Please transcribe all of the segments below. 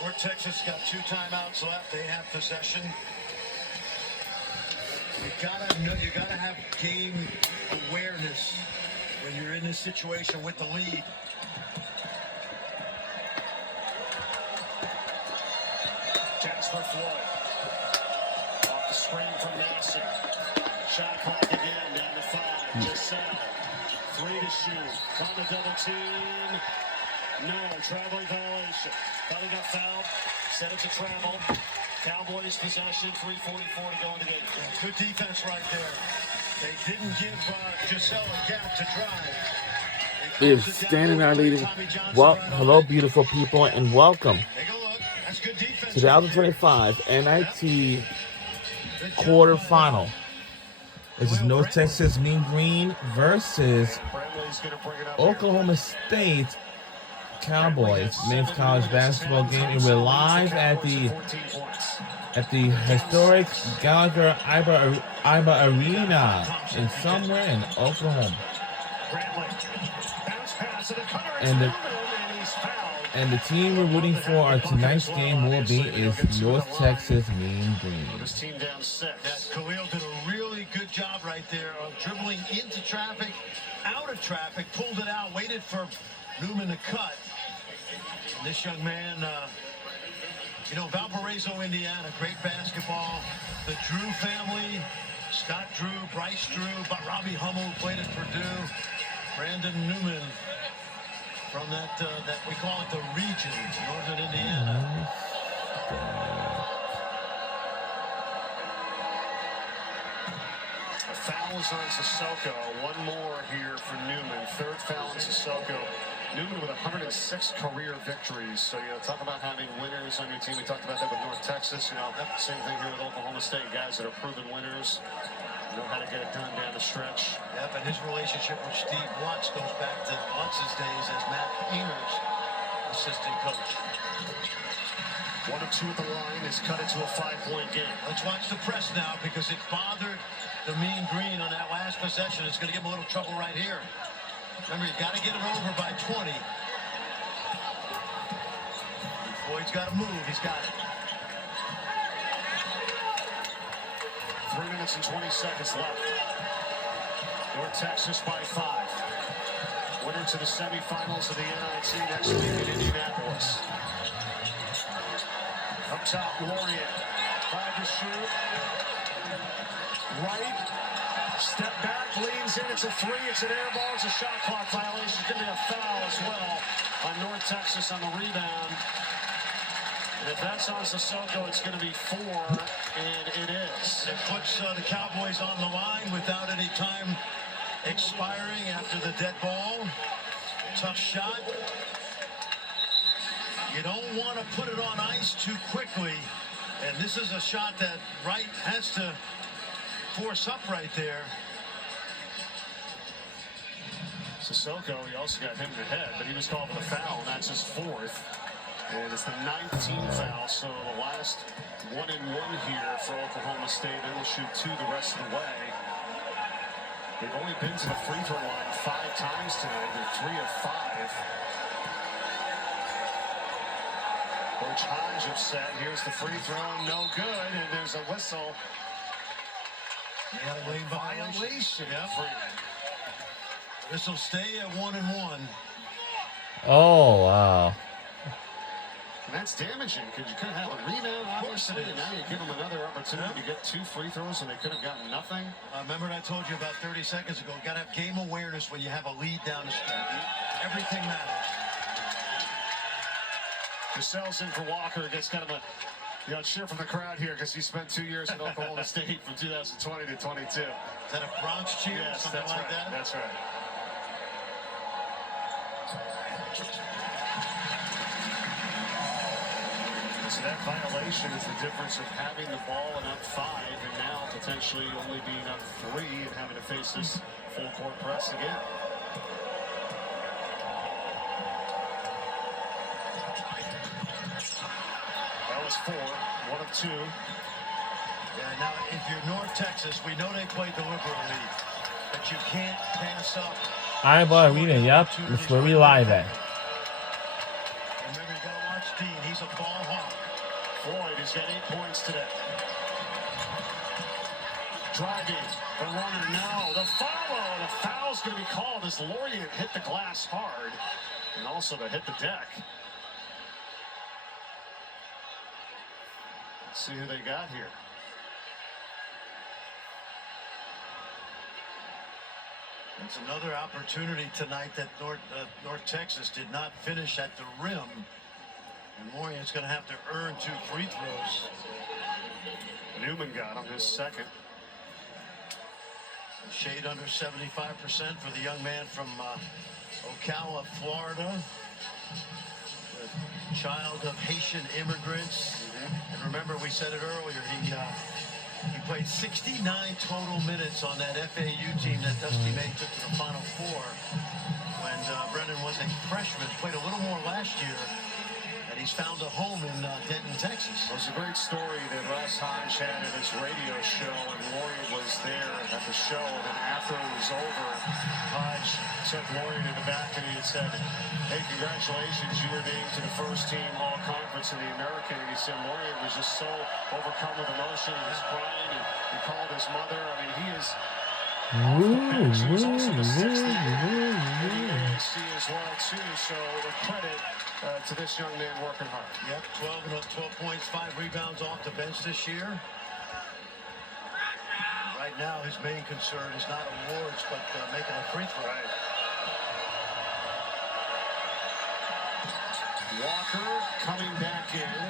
North Texas got 2 timeouts left. They have possession. You gotta have game awareness when you're in this situation with the lead. Jasper Floyd off the screen from Nassar. Shot clock again down to 5. Giselle 3 to shoot. On the double team. No, traveling violation. Thought he got fouled. Set it to travel. Cowboys possession. 3:44 to go in the game. Yeah, good defense right there. They didn't give Giselle a gap to drive. We have standing our leading. Well, hello, beautiful people, and welcome Take a look. That's good defense. 2025 NIT quarterfinal. This is North Texas Mean Green versus Oklahoma State Cowboys men's college basketball game, and we're live at the historic Gallagher Iba Arena in somewhere in Oklahoma. And the team we're rooting for our tonight's game will be is North Texas Mean Green. Khalil did a really good job right there of dribbling into traffic, out of traffic, pulled it out, waited for Newman to cut. And this young man, Valparaiso, Indiana, great basketball. The Drew family, Scott Drew, Bryce Drew, but Robbie Hummel played at Purdue. Brandon Newman from that we call it the region, northern Indiana. A foul is on Sissoko. One more here for Newman. Third foul on Sissoko. Newman with 106 career victories. So, talk about having winners on your team. We talked about that with North Texas. Same thing here with Oklahoma State. Guys that are proven winners. Know how to get it done down the stretch. Yep, and his relationship with Steve Watts goes back to Watts' days as Matt Painter's assistant coach. 1 of 2 at the line has cut it to a 5-point game. Let's watch the press now because it bothered the Mean Green on that last possession. It's going to give him a little trouble right here. Remember, you got to get it over by 20. Floyd's got to move. He's got it. 3 minutes and 20 seconds left. North Texas by 5. Winner to the semifinals of the NIT next week in Indianapolis. Up top, Lorient. 5 to shoot. Right. Step back, leans in. It's a 3. It's an air ball. It's a shot clock violation. It's going to be a foul as well on North Texas on the rebound. And if that's on Sissoko, it's going to be 4, and it is. It puts the Cowboys on the line without any time expiring after the dead ball. Tough shot. You don't want to put it on ice too quickly. And this is a shot that Wright has to force up right there. Sissoko, he also got him in the head, but he was called for the foul, and that's his 4th. And it's the 19th foul, so the last 1-and-1 here for Oklahoma State. They will shoot 2 the rest of the way. They've only been to the free throw line 5 times tonight. They're 3 of 5. Coach Hodge upset. Here's the free throw, no good, and there's a whistle. Yeah, lane violation. Yep. This will stay at 1-and-1. Oh, wow. And that's damaging because you could have a rebound, obviously, and now you give them another opportunity to get 2 free throws, and they could have gotten nothing. Remember I told you about 30 seconds ago, you got to have game awareness when you have a lead down the stretch. Everything matters. Cassell's in for Walker. Gets kind of a cheer from the crowd here because he spent 2 years at Oklahoma State from 2020 to 22. Is that a Bronx cheer? Yes, something that's like right. that? That's right. So that violation is the difference of having the ball and up 5 and now potentially only being up 3 and having to face this full court press again. That was 4, 1 of 2. Yeah, now if you're North Texas, we know they play deliberately, but you can't pass up. Iba Arena, yep. That's where we live at. Remember, you gotta watch Dean. He's a ball hawk. He's got 8 points today. Driving, the runner now, the follow. The foul's going to be called as Lorient hit the glass hard and also to hit the deck. Let's see who they got here. It's another opportunity tonight that North Texas did not finish at the rim. And Lorient's going to have to earn 2 free throws. Newman got him his second. A shade under 75% for the young man from Ocala, Florida. The child of Haitian immigrants. And remember, we said it earlier, he played 69 total minutes on that FAU team that Dusty May took to the Final Four when Brennan was a freshman. Played a little more last year, and he's found a home in Denton, Texas. It was a great story that Russ Hodge had at his radio show, and Lorient was there at the show. And then after it was over, Hodge took Lorient in the back and he had said, "Hey, congratulations, you were named to the first team all-conference in the American." And he said Lorient was just so overcome with emotion. He was crying, and he called his mother. I mean, he is off the bench. He was also the 6th in the AAC as well, too. So the credit to this young man working hard. Yep, 12 points, 5 rebounds off the bench this year. Right now, his main concern is not awards, but making a free throw. Right. Walker coming back in.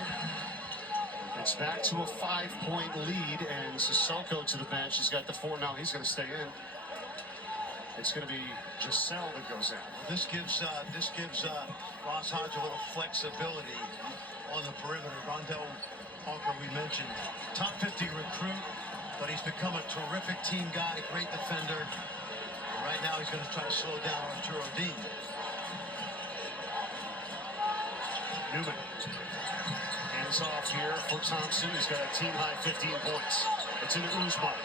It's back to a 5-point lead, and Sissoko to the bench. He's got the 4 now. He's going to stay in. It's going to be Giselle that goes in. This gives Ross Hodge a little flexibility on the perimeter. Rondell Walker, we mentioned, top 50 recruit, but he's become a terrific team guy, great defender. And right now, he's going to try to slow down Arturo Dean. Newman. Hands off here for Thompson. He's got a team-high 15 points. It's into Usman.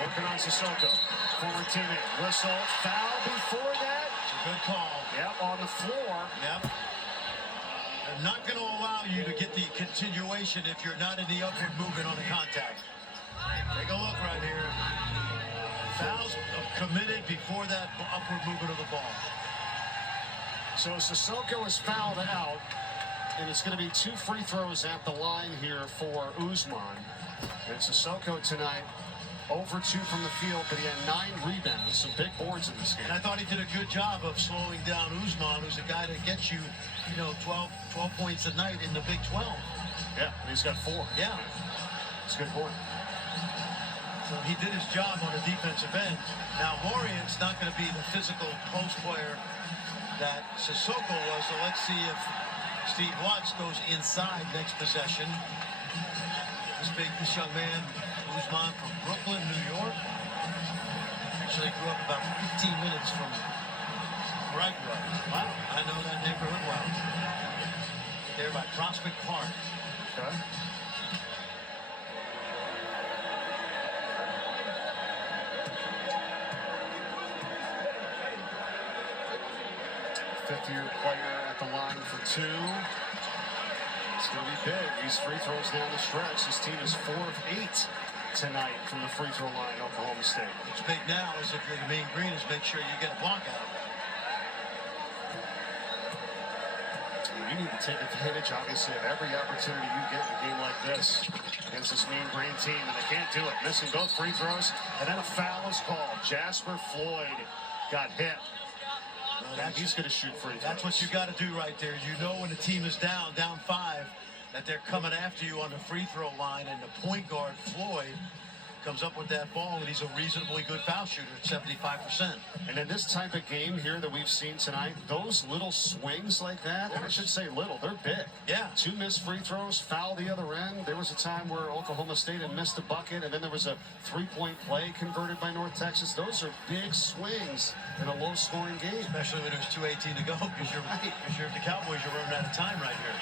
Working on Sissoko. Former teammate. Whistle. Foul before that. It's a good call. Yep, on the floor. Yep. They're not going to allow you to get the continuation if you're not in the upward movement on the contact. Take a look right here. Fouls committed before that upward movement of the ball. So Sissoko is fouled out, and it's going to be 2 free throws at the line here for Usman. And Sissoko tonight, 0 for 2 from the field, but he had 9 rebounds, some big boards in this game. And I thought he did a good job of slowing down Usman, who's a guy that gets you, 12 points a night in the Big 12. Yeah, and he's got 4. Yeah. It's a good point. So he did his job on the defensive end. Now, Lorient's not going to be the physical post player that Sissoko was, so let's see if Steve Watts goes inside next possession. This young man, Usman, from Brooklyn, New York. Actually grew up about 15 minutes from where I grew up. Wow, I know that neighborhood well. There by Prospect Park. Okay. Fifth-year player at the line for 2. It's going to be big. These free throws down the stretch. This team is 4 of 8 tonight from the free throw line, Oklahoma State. What's big now is if you're the main green is make sure you get a block out. You need to take advantage, obviously, of every opportunity you get in a game like this against this mean green team, and they can't do it. Missing both free throws, and then a foul is called. Jasper Floyd got hit. He's going to shoot free throws. That's what you got to do right there. You know when the team is down 5, that they're coming after you on the free throw line, and the point guard, Floyd, comes up with that ball, and he's a reasonably good foul shooter at 75%. And in this type of game here that we've seen tonight, those little swings like that, and I should say little, they're big. Yeah. 2 missed free throws, foul the other end. There was a time where Oklahoma State had missed a bucket, and then there was a 3-point play converted by North Texas. Those are big swings in a low-scoring game. Especially when there's 2:18 to go, because the Cowboys are running out of time right here.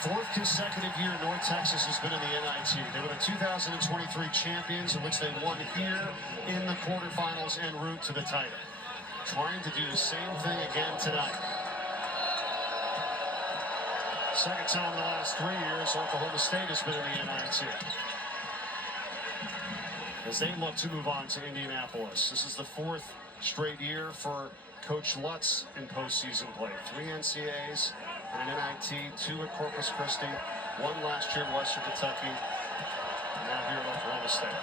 4th consecutive year North Texas has been in the NIT. They were the 2023 champions, in which they won here in the quarterfinals en route to the title. Trying to do the same thing again tonight. Second time in the last 3 years Oklahoma State has been in the NIT. As they look to move on to Indianapolis. This is the 4th straight year for Coach Lutz in postseason play. 3 NCAAs and an NIT, 2 at Corpus Christi, 1 last year in Western Kentucky, and now here at Oklahoma State.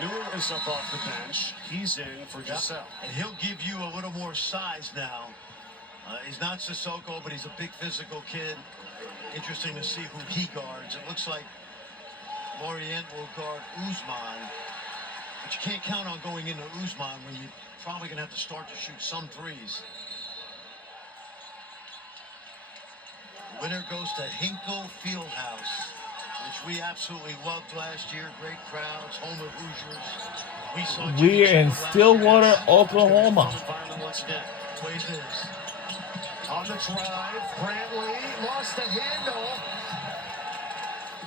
Newell is up off the bench. He's in for Giselle. And he'll give you a little more size now. He's not Sissoko, but he's a big physical kid. Interesting to see who he guards. It looks like Lorient will guard Usman, but you can't count on going into Usman when you're probably going to have to start to shoot some threes. The winner goes to Hinkle Fieldhouse, which we absolutely loved last year. Great crowds, home of Hoosiers. We saw We're in Stillwater, Oklahoma. Once again. Plays this. On the drive, Brantley lost the handle.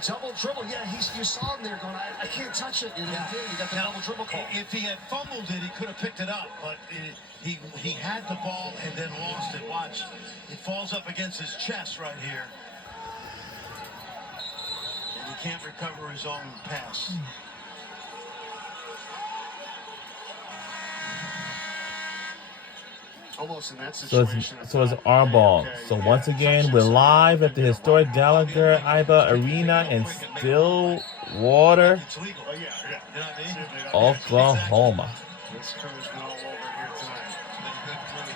Double dribble. Yeah, you saw him there going, I can't touch it. And he did. He got the double dribble call. If he had fumbled it, he could have picked it up, but he had the ball and then lost it. Watch. It falls up against his chest right here. And he can't recover his own pass. Almost in that So situation. it's our ball. So once again, we're live at the historic Gallagher Iba Arena in Stillwater, It's legal. Oh, yeah. You know what I mean? Oklahoma. This crew's been all over here tonight. It's been a good crew.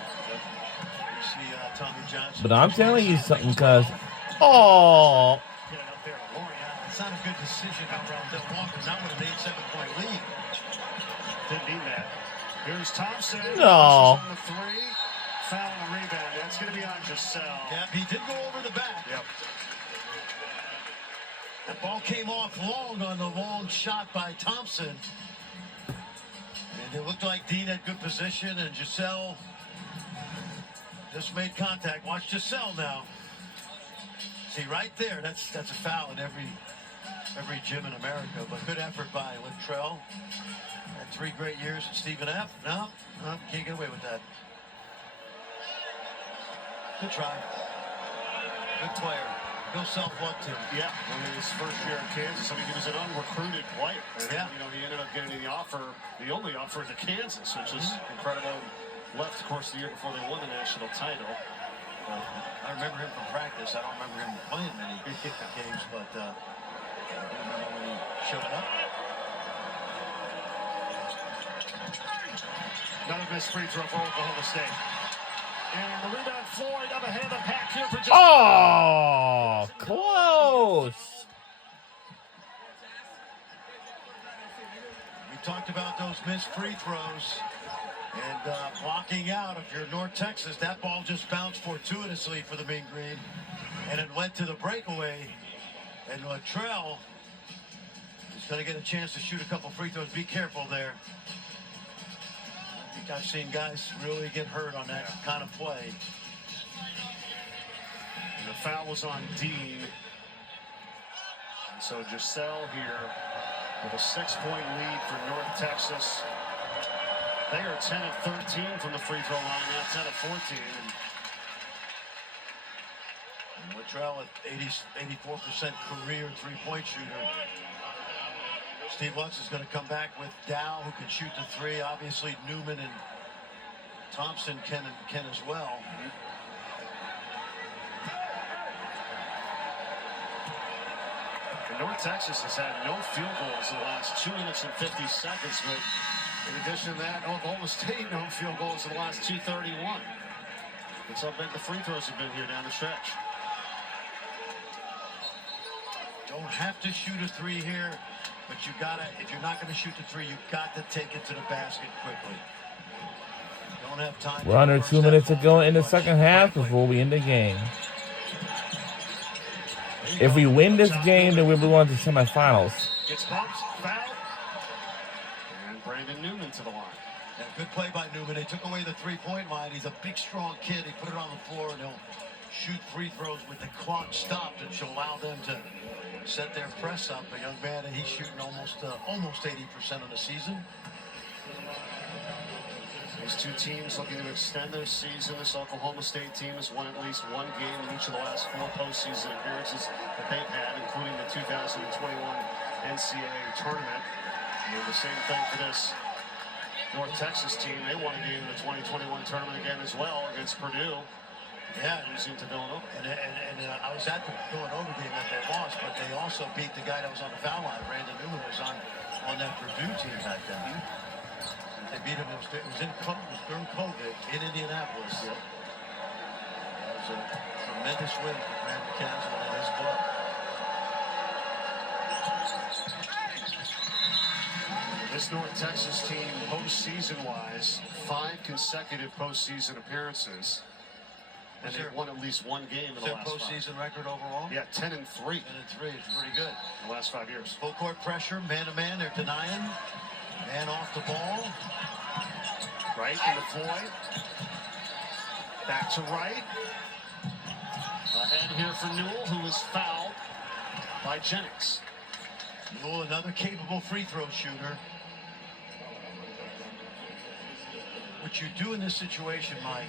You see Tommy Johnson. But I'm telling you something, cause oh, Get it up there to Lorient. It's not a good decision how Rondell Walker. That would have made 7-point lead. Didn't need that. Here's Thompson. No. On the 3. Foul on the rebound. That's going to be on Giselle. Yeah, he did go over the back. Yep. That ball came off long on the long shot by Thompson. And it looked like Dean had good position, and Giselle just made contact. Watch Giselle now. See, right there, that's a foul in every gym in America. But good effort by Littrell. Had 3 great years at Stephen F. No, can't get away with that. Good try. Good player. Bill Self loved him. Yeah, when his first year in Kansas, I mean, he was an unrecruited player. And, Yeah. he ended up getting the only offer to Kansas, which is incredible. Left, of course, the year before they won the national title. I remember him from practice. I don't remember him playing many games, but I remember when he showed up. Another missed free throw for Oklahoma State. And the rebound, Floyd, up ahead of the pack here for oh, close. We talked about those missed free throws and blocking out. If you're North Texas, that ball just bounced fortuitously for the Mean Green, and it went to the breakaway. And Littrell is going to get a chance to shoot a couple free throws. Be careful there. I think I've seen guys really get hurt on that kind of play. And the foul was on Dean. And so Giselle here with a 6-point lead for North Texas. They are 10 of 13 from the free throw line, now 10 of 14. And Littrell at 84% career three-point shooter. Steve Lutz is going to come back with Dow, who can shoot the 3. Obviously, Newman and Thompson can as well. And North Texas has had no field goals in the last 2 minutes and 50 seconds, but in addition to that, Oklahoma State no field goals in the last 2:31. That's how big the free throws have been here down the stretch. Don't have to shoot a 3 here, but you gotta, if you're not going to shoot the 3, you've got to take it to the basket quickly. Don't have time. We're under 2 minutes to go in the second half before we end the game. If we win this game, then we'll move on to semifinals. Gets bumped, foul, and Brandon Newman to the line. Yeah, good play by Newman. They took away the 3-point line. He's a big, strong kid. He put it on the floor, and he'll shoot free throws with the clock stopped, and should allow them to set their press up. A young man, and he's shooting almost 80% of the season. These two teams looking to extend their season. This Oklahoma State team has won at least one game in each of the last 4 postseason appearances that they've had, including the 2021 NCAA tournament. And the same thing for this North Texas team. They won a game in the 2021 tournament again as well against Purdue. Yeah, losing to Villanova. And I was at the Villanova game that they lost, but they also beat the guy that was on the foul line. Brandon Newman was on that Purdue team back then. They beat him. It was during COVID in Indianapolis. Yep. That was a tremendous win for Grant McCasland and his club. This North Texas team, postseason-wise, 5 consecutive postseason appearances. And they've won at least one game in the last 5. Postseason record overall? Yeah, 10-3. 10-3 is pretty good. In the last 5 years. Full court pressure, man-to-man, they're denying. Man off the ball. Right into Floyd. Back to right. Ahead here for Newell, who was fouled by Jennings. Newell, another capable free throw shooter. What you do in this situation, Mike,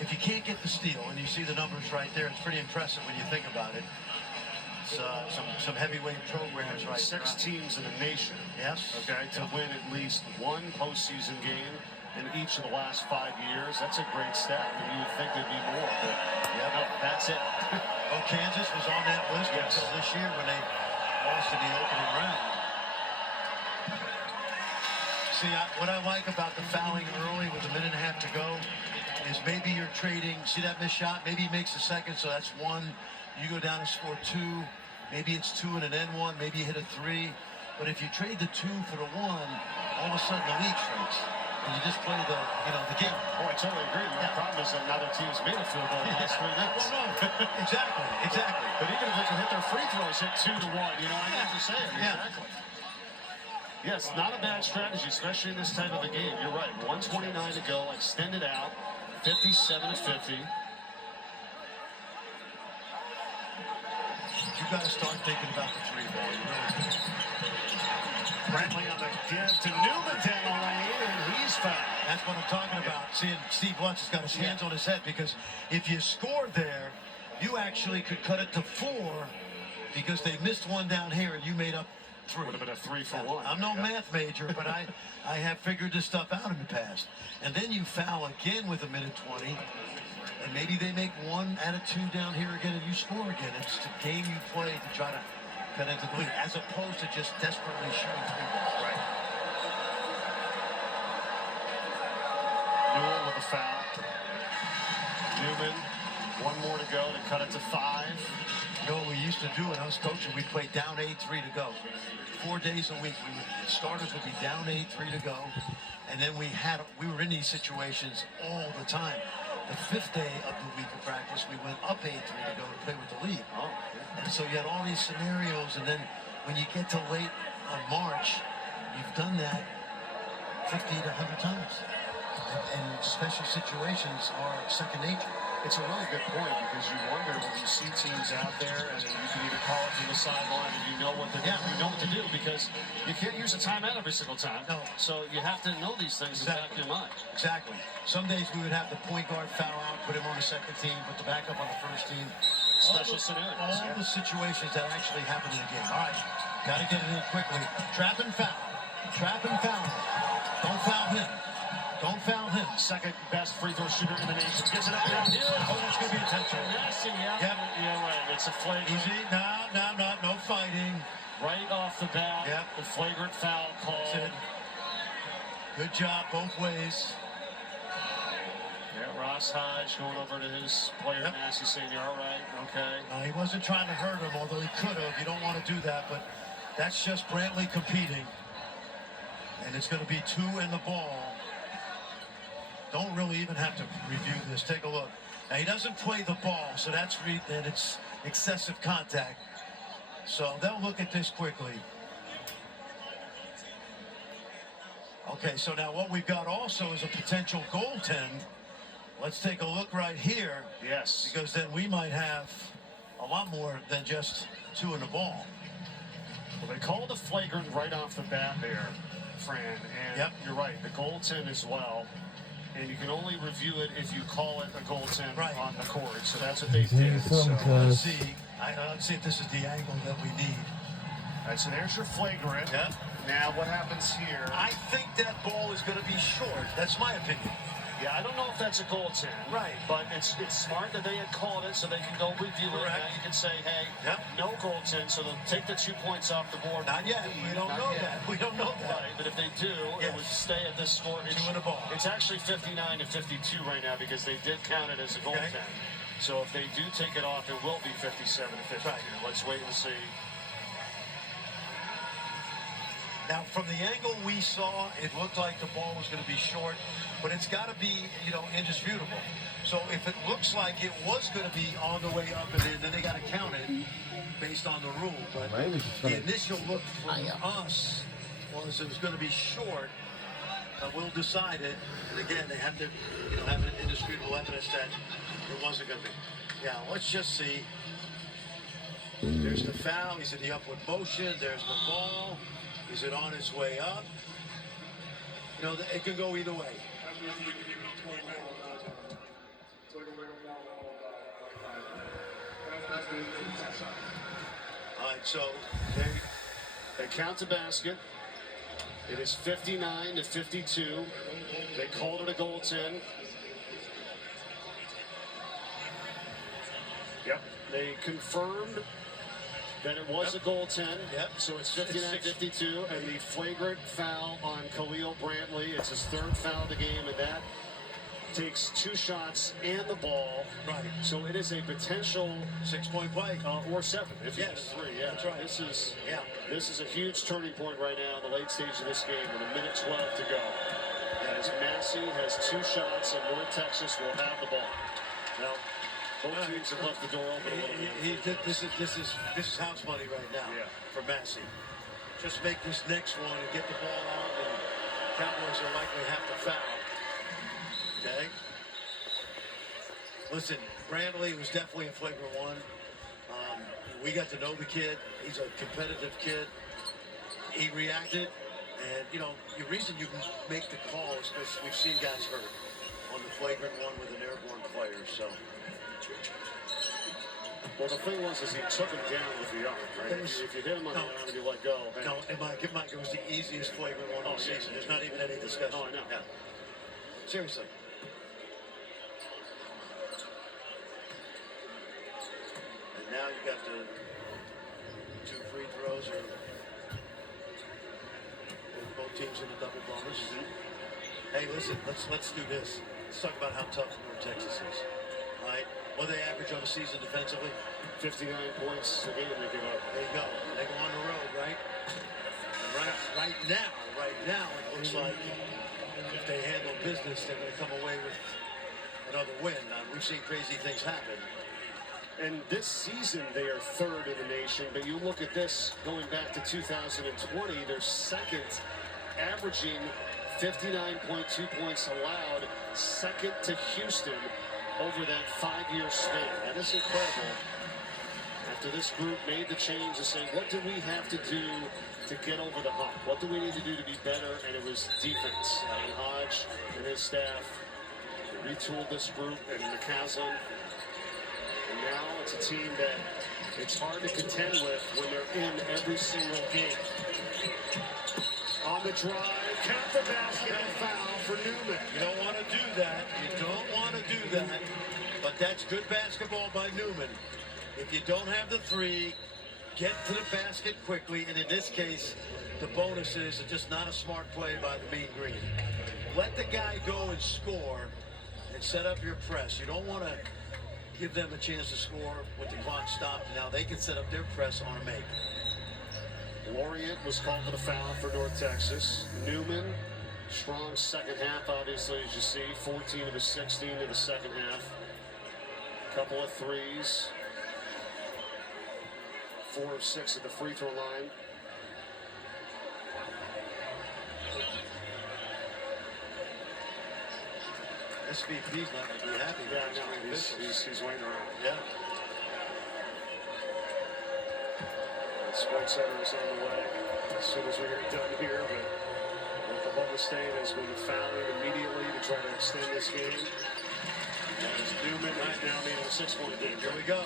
if you can't get the steal, and you see the numbers right there, it's pretty impressive when you think about it. It's some heavyweight programs right there. 6 teams in the nation. Yes. Okay, to win at least one postseason game in each of the last 5 years. That's a great stat. I mean, you'd think there'd be more, but no, that's it. Well, Kansas was on that list until this year when they lost in the opening round. See, what I like about the fouling early with a minute and a half to go is maybe you're trading. See that missed shot? Maybe he makes a second, so that's 1. You go down and score 2. Maybe it's 2 and an N1. Maybe you hit a 3. But if you trade the 2 for the 1, all of a sudden the lead shrinks, and you just play the game. Oh, I totally agree. The problem is that neither team's made a field goal in the last 3 minutes. Well, no, exactly. But even if they can hit their free throws, hit 2 to 1. You know, I have to say it. Yeah. Exactly. Yes, not a bad strategy, especially in this type of a game. You're right. 1:29 to go. Extend it out. 57-50. You got to start thinking about the 3 ball. You really do. Brantley on the give to Newman down the lane, and he's fouled. That's what I'm talking about. Seeing Steve Lutz has got his hands on his head, because if you score there, you actually could cut it to 4 because they missed one down here and you made up 3. Would have been a 3 for 1. I'm no math major, but I have figured this stuff out in the past. And then you foul again with a minute 20, and maybe they make 1 out of 2 down here again, and you score again. It's the game you play to try to cut into the lead, as opposed to just desperately shooting 3 balls. Right. Newell with a foul. Newman, 1 more to go to cut it to 5. You know what we used to do when I was coaching? We'd play down 8-3 to go. 4 days a week, starters would be down 8-3 to go, and then we were in these situations all the time. The 5th day of the week of practice, we went up 8-3 to go to play with the lead. Oh, and so you had all these scenarios, and then when you get to late on March, you've done that 50 to 100 times. And special situations are second nature. It's a really good point, because you wonder when you see teams out there and you can either call it from the sideline and you know what to do, because you can't use a timeout every single time. No. So you have to know these things in the back of your mind. Exactly. Some days we would have the point guard foul out, put him on the second team, put the backup on the first team. Special scenarios. All the situations that actually happen in the game. All right, got to get it in quickly. Trap and foul. Trap and foul. Don't foul him. Don't foul him. Second best free throw shooter in the nation. Gets it up there. Oh, that's going to be intentional. Yeah, right. It's a flagrant. Easy. No fighting. Right off the bat. Yep. The flagrant foul call. That's it. Good job both ways. Yeah, Ross Hodge going over to his player, Massey, saying, "You're all right, okay." He wasn't trying to hurt him, although he could have. You don't want to do that, but that's just Brantley competing. And it's going to be 2 in the ball. Don't really even have to review this. Take a look. Now, he doesn't play the ball, so that's then it's excessive contact. So they'll look at this quickly. Okay, so now what we've got also is a potential goaltend. Let's take a look right here. Yes. Because then we might have a lot more than just 2 in the ball. Well, they called the flagrant right off the bat there. Fran, and Yep. you're right, the goaltend as well. And you can only review it if you call it a goaltend Right. on the court. So that's what they Take did. some, So, cuz. See, let's see if this is the angle that we need. all right, so there's your flagrant. Yep. Now what happens here? I think that ball is going to be short. That's my opinion. Yeah, I don't know if that's a goaltend. Right. But it's smart that they had called it so they can go review it. Correct. Now you can say, hey, Yep. no goaltend, so they'll take the 2 points off the board. Not yet. We don't Not know yet. that. We don't know that. Right, but if they do, Yes. it would stay at this score. Two in a ball. It's actually 59 to 52 right now because they did count it as a goaltend. Okay. So if they do take it off, it will be 57 to 52. Right. Let's wait and see. Now, from the angle we saw, it looked like the ball was going to be short, but it's got to be, indisputable. So if it looks like it was going to be on the way up and in, then they got to count it based on the rule. But Maybe it's the gonna- initial look from us was it was going to be short. We'll decide it. And again, they have to have indisputable evidence that it wasn't going to be. Yeah, let's just see. There's the foul. He's in the upward motion. There's the ball. Is it on its way up? It can go either way. All right, so They count the basket. It is 59 to 52. They called it a goaltend. Yep. They confirmed that it was a goaltend. Yep. So it's 59-52, and the flagrant foul on Khalil Brantley. It's his third foul of the game, and that takes 2 shots and the ball. Right. So it is a potential 6-point play. or 7 if you Yes, get 3. Yeah, that's right. This Yeah. is a huge turning point right now in the late stage of this game with 1:12 to go. As Massey has 2 shots, and North Texas will have the ball. Now, both teams have left the door open a little bit. This is house money right now Yeah. for Massey. Just make this next one and get the ball out, and Cowboys will likely have to foul. Okay. Listen, Brantley was definitely a flagrant one. We got to know the kid. He's a competitive kid. He reacted, and the reason you can make the call is because we've seen guys hurt on the flagrant one with an airborne player. So. Well, the thing was, he took him down with the arm, right? If you hit him on the arm and you let go. No, Mike, it was the easiest flagrant one all season. There's not even any discussion. Oh, I know. Yeah. Seriously. And now you got the 2 free throws, or both teams in the double bonus. Hey, listen, let's do this. Let's talk about how tough North Texas is. All right, what do they average on the season defensively? 59 points a game they give up. There you go. They go on the road, right? And right now, it looks like if they handle business, they're going to come away with another win. We've seen crazy things happen. And this season, they are 3rd in the nation. But you look at this, going back to 2020, they're 2nd, averaging 59.2 points allowed, 2nd to Houston over that 5-year span. That is incredible. After this group made the change to say, what do we have to do to get over the hump? What do we need to do to be better? And it was defense. And Hodge and his staff retooled this group, and McCaslin. And now it's a team that it's hard to contend with when they're in every single game. On the drive, count the basket and foul for Newman. You don't want to do that. You don't want to do that. But that's good basketball by Newman. If you don't have the 3, get to the basket quickly. And in this case, the bonuses are just not a smart play by the Mean Green. Let the guy go and score and set up your press. You don't want to give them a chance to score with the clock stopped. Now they can set up their press on a make. Lorient was called for the foul for North Texas. Newman, strong second half, obviously, as you see. 14 of his 16 in the second half. Couple of threes. 4 of 6 at the free throw line. SVP's not going to be happy. Yeah, no, he's waiting around. Yeah. Sports Center is on the way as soon as we get done here, but Oklahoma State has been fouling immediately to try to extend this game. As Newman right now made a 6-point game. Here we go.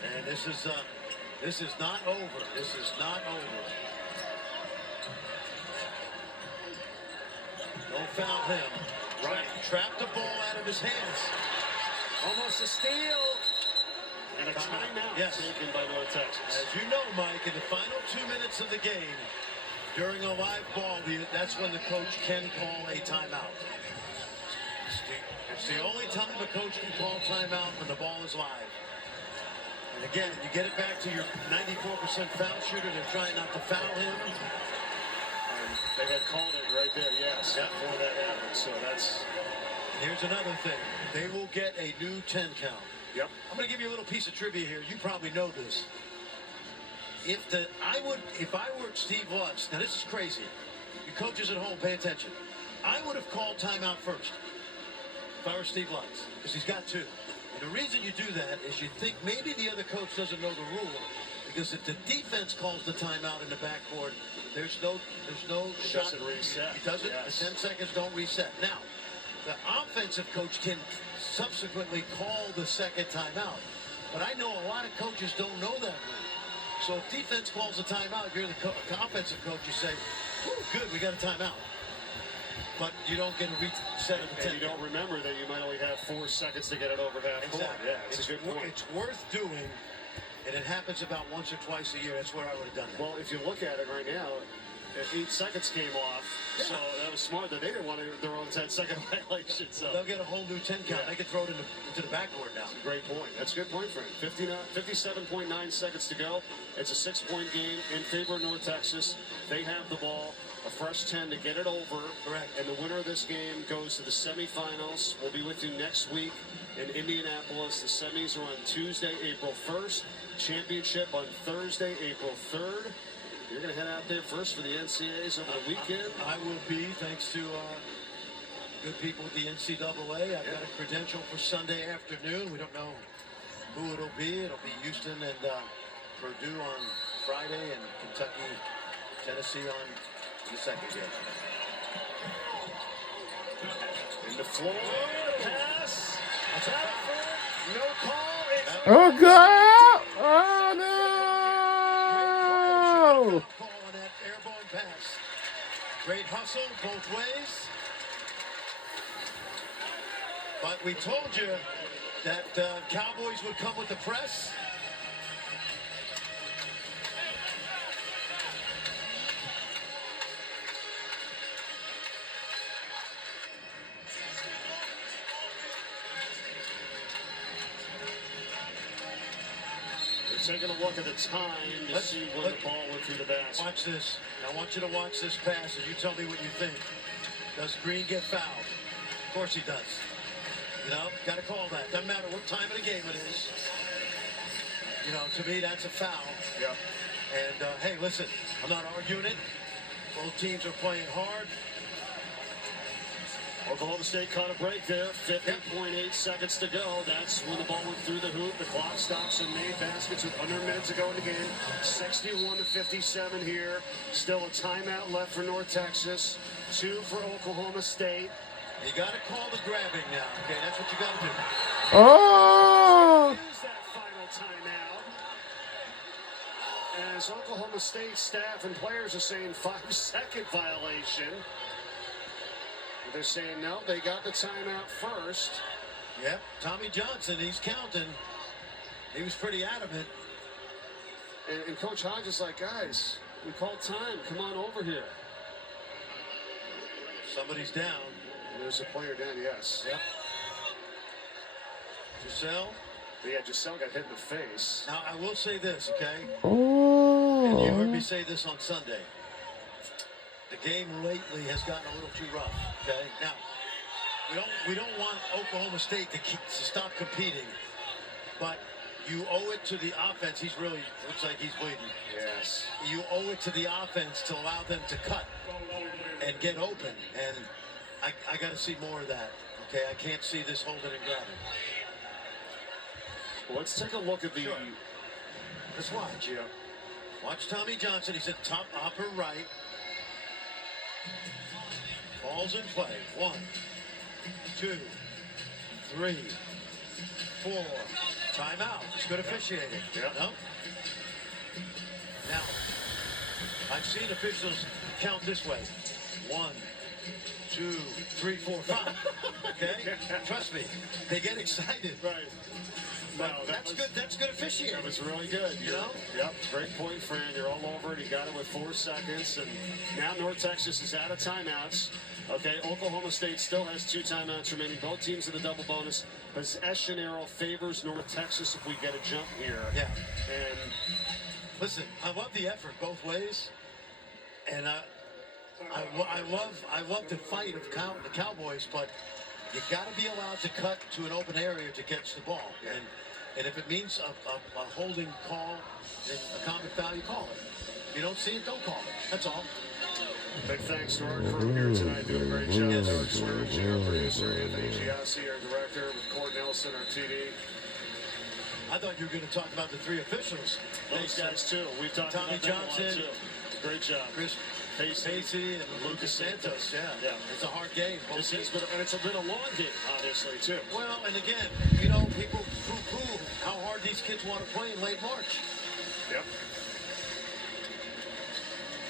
And this is not over. This is not over. Don't foul him. Right. Trapped the ball out of his hands. Almost a steal. And a timeout taken by North Texas. As you know, Mike, in the final 2 minutes of the game, during a live ball, that's when the coach can call a timeout. It's the only time a coach can call timeout when the ball is live. And again, you get it back to your 94% foul shooter. They're trying not to foul him. They had called it right there, yes, before that happened. So that's... Here's another thing. They will get a new 10 count. Yep. I'm going to give you a little piece of trivia here. You probably know this. If I were Steve Lutz, now this is crazy. You coaches at home, pay attention. I would have called timeout first if I were Steve Lutz, because he's got two. And the reason you do that is you think maybe the other coach doesn't know the rule, because if the defense calls the timeout in the backcourt, there's no shot. Doesn't reset. He doesn't. Yes. The 10 seconds don't reset. Now, the offensive coach can subsequently call the second timeout, but I know a lot of coaches don't know that rule. So if defense calls a timeout, you're the offensive coach. You say, "Good, we got a timeout," but you don't get a reset of the 10. And you don't remember that you might only have 4 seconds to get it over half court. Exactly. Yeah, it's a good point. It's worth doing, and it happens about once or twice a year. That's where I would have done it. Well, if you look at it right now, 8 seconds came off, so that was smart that they didn't want their own 10-second violation. So they'll get a whole new 10 count. They can throw it into the backboard now. Great point. That's a good point, Frank. 57.9 seconds to go. It's a 6-point game in favor of North Texas. They have the ball, a fresh 10 to get it over. Correct. And the winner of this game goes to the semifinals. We'll be with you next week in Indianapolis. The semis are on Tuesday, April 1st. Championship on Thursday, April 3rd. You're going to head out there first for the NCAAs over the weekend. I will be, thanks to good people at the NCAA. I've got a credential for Sunday afternoon. We don't know who it'll be. It'll be Houston and Purdue on Friday, and Kentucky, Tennessee on the second game. In the floor, pass. No call. It's Oh, God! Oh, no! Call on that airborne pass. Great hustle both ways. But we told you that Cowboys would come with the press. taking a look at the time to see when the ball went through the basket. Watch this. I want you to watch this pass and you tell me what you think. Does Green get fouled? Of course he does. You know, got to call that. Doesn't matter what time of the game it is. You know, to me, that's a foul. Yeah. And, hey, listen, I'm not arguing it. Both teams are playing hard. Oklahoma State caught a break there. 50.8 seconds to go. That's when the ball went through the hoop. The clock stops and made baskets with under a minute to go in the game. 61-57 here. Still a timeout left for North Texas. 2 for Oklahoma State. You got to call the grabbing now. Okay, that's what you got to do. Oh! Use that final timeout. As Oklahoma State staff and players are saying 5-second violation. They're saying, no, they got the timeout first. Yep, Tommy Johnson, he's counting. He was pretty adamant. And Coach Hodge is like, guys, we called time. Come on over here. Somebody's down. And there's a player down, yes. Yep. Giselle. Yeah, Giselle got hit in the face. Now, I will say this, okay? Oh. And you heard me say this on Sunday. The game lately has gotten a little too rough, okay? Now, we don't want Oklahoma State to stop competing, but you owe it to the offense. He's really, looks like he's bleeding. Yes. You owe it to the offense to allow them to cut and get open, and I got to see more of that, okay? I can't see this holding and grabbing. Well, let's take a look at the... Sure. Let's watch. Yeah. Watch Tommy Johnson. He's at top upper right. Balls in play. 1, 2, 3, 4. Timeout. It's good officiating. Yep. No? Now, I've seen officials count this way. 1, 2, 3, 4, 5. Okay? Trust me, they get excited. Right. No, That's good. That's good officiating. That was really good. You know? Yep. Great point, Fran. You're all over it. He got it with 4 seconds. And now North Texas is out of timeouts. Okay, Oklahoma State still has 2 timeouts remaining. Both teams in the double bonus. Possession arrow favors North Texas if we get a jump here. Yeah. And Listen, I love the effort both ways, and I love the fight of the Cowboys, but you got to be allowed to cut to an open area to catch the ball, and if it means a holding call, a common foul, you call it. If you don't see it, don't call it. That's all. big thanks to our crew here tonight. Doing a great job. Eric Swearinger, our producer, Anthony Giassi, our director, with Cord Nelson, our TD. I thought you were going to talk about the 3 officials. Those guys, too. We've talked Tommy about them a lot, Johnson, too. Great job. Chris Pacey, and Lucas Santos. Yeah. It's a hard game. This is, and it's been a long game, obviously, too. Well, and again, you know, people poo-poo how hard these kids want to play in late March. Yep.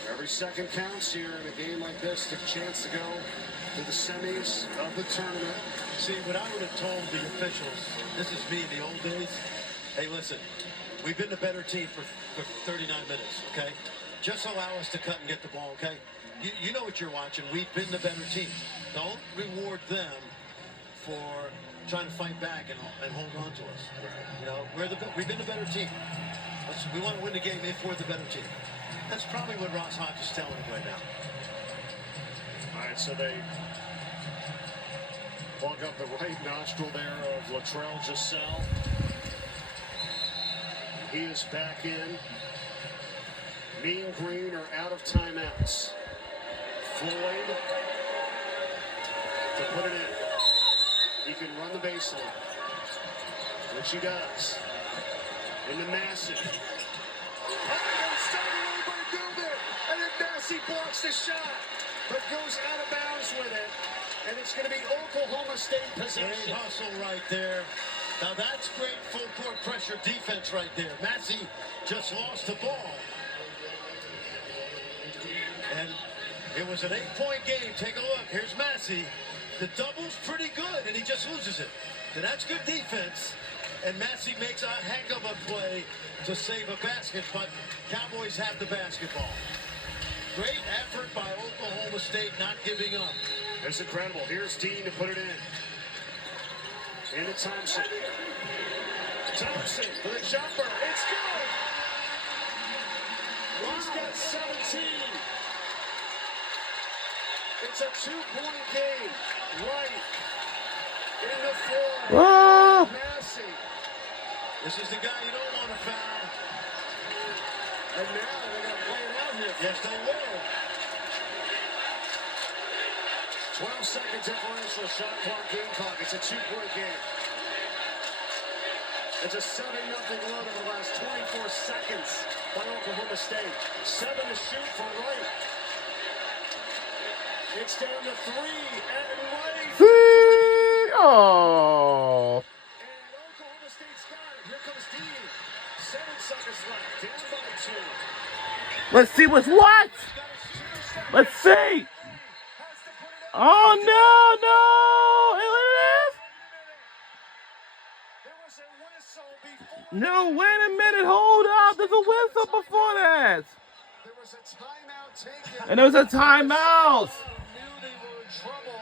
Every second counts here in a game like this. The chance to go to the semis of the tournament. See, what I would have told the officials, this is me in the old days, hey, listen, we've been the better team for 39 minutes, okay? Just allow us to cut and get the ball, okay? You know what you're watching. We've been the better team. Don't reward them for trying to fight back and hold on to us. You know, we've been the better team. We want to win the game if we're the better team. That's probably what Ross Hodge is telling him right now. All right, so they plug up the right nostril there of Latrell Giselle. He is back in. Mean Green are out of timeouts. Floyd to put it in. He can run the baseline, which he does. Into Massey. And then Massey blocks the shot, but goes out of bounds with it. And it's going to be Oklahoma State possession. Great hustle right there. Now that's great full court pressure defense right there. Massey just lost the ball. And it was an 8-point game. Take a look. Here's Massey. The double's pretty good, and he just loses it. And that's good defense. And Massey makes a heck of a play to save a basket, but Cowboys have the basketball. Great effort by Oklahoma State, not giving up. It's incredible. Here's Dean to put it in. Into Thompson. Thompson for the jumper. It's good. He's got 17. It's a 2-point game. Right in the floor. Massey. This is the guy you don't want to foul. And now they're going to play it out here. Yes, they will. 12-second differential shot clock, game clock. It's a 2-point game. It's a 7-0 lead in the last 24 seconds by Oklahoma State. 7 to shoot for Wright. It's down to 3 and Wright. Oh. And Oklahoma State's got it. Here comes Dean. 7 seconds left. Down by 2. Let's see what's what. Let's see. Oh, no. Hey, look at There was a whistle before. this. No, wait a minute. Hold up. There's a whistle before that. There was a timeout taken. And there was a timeout. Knew they were in trouble,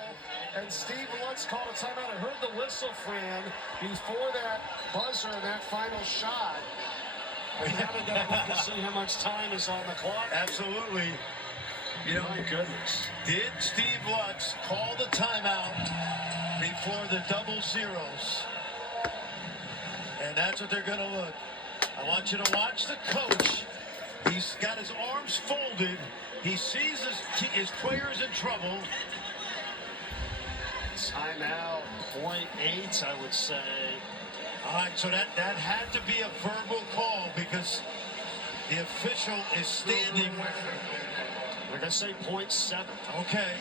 and Steve Lutz called a timeout. I heard the whistle, Fran, before that buzzer and that final shot. We haven't got to look to see how much time is on the clock. Absolutely. You know, My goodness. did Steve Lutz call the timeout before the double zeros? And that's what they're going to look. I want you to watch the coach. He's got his arms folded. He sees his players in trouble. Timeout, 0.8, I would say. All right, so that had to be a verbal call because the official is standing. Like I say, 0.7. Okay.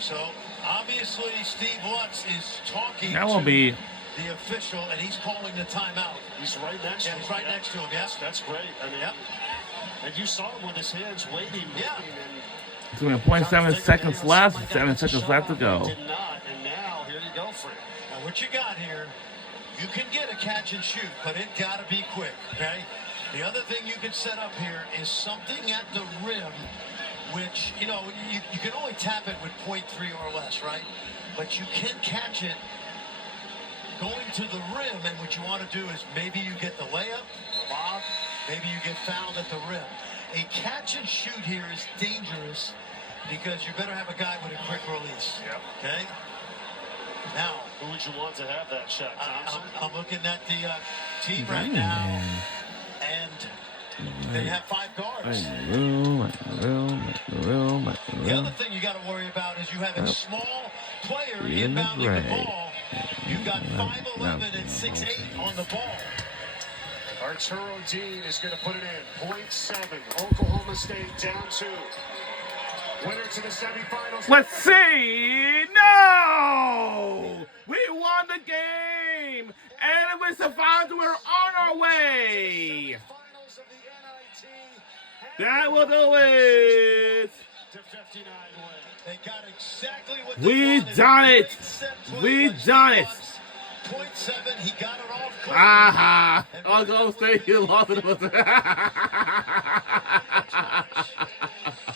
So obviously Steve Lutz is talking That will to be. the official, and he's calling the timeout. He's right next to him. He's right next to him. Yes, that's great. I mean, and you saw him with his hands waiting. It's going to be 0.7 seconds left. 7 seconds left to go. Did not, and now here you go, Fred. Now what you got here, you can get a catch and shoot, but it got to be quick, okay? The other thing you can set up here is something at the rim, which, you know, you can only tap it with 0.3 or less, right? But you can catch it going to the rim, and what you want to do is maybe you get the layup, lob, maybe you get fouled at the rim. A catch and shoot here is dangerous because you better have a guy with a quick release. Yep. Okay? Now, who would you want to have that shot, Thompson? I'm looking at the team right now, and they have 5 guards. The other thing you got to worry about is you have a small player inbounding the ball. You got 5'11" and 6'8" on the ball. Arturo Dean is going to put it in. 0.7. Oklahoma State down 2. Winner to the semifinals. Let's see. No! We won the game. And with the finals, we're on our way. That will do it. To 59 win. They got exactly what We they done it. We done it. 0.7. He got it off. Aha! Oklahoma State, you lost it.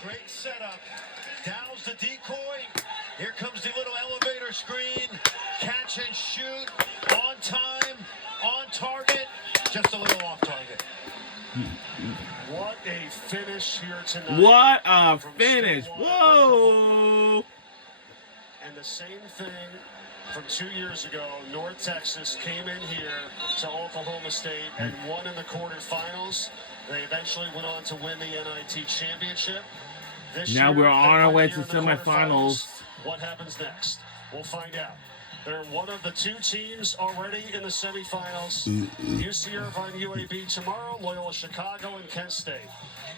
Great setup. Downs the decoy. Here comes the little elevator screen. Catch and shoot. On time. On target. Just a little off target. What a finish here tonight. What a finish. Whoa! And the same thing from 2 years ago. North Texas came in here to Oklahoma State and won in the quarterfinals. They eventually went on to win the NIT championship. Now we're on our way to semifinals. What happens next? We'll find out. They're one of the 2 teams already in the semifinals. UC Irvine, UAB tomorrow, Loyola Chicago, and Kent State.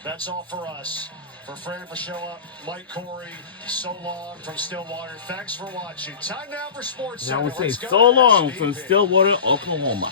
That's all for us. For Fran Fraschilla, Mike Corey, so long from Stillwater. Thanks for watching. Time now for Sports Now we Center. say Let's go so long SVP. from Stillwater, Oklahoma.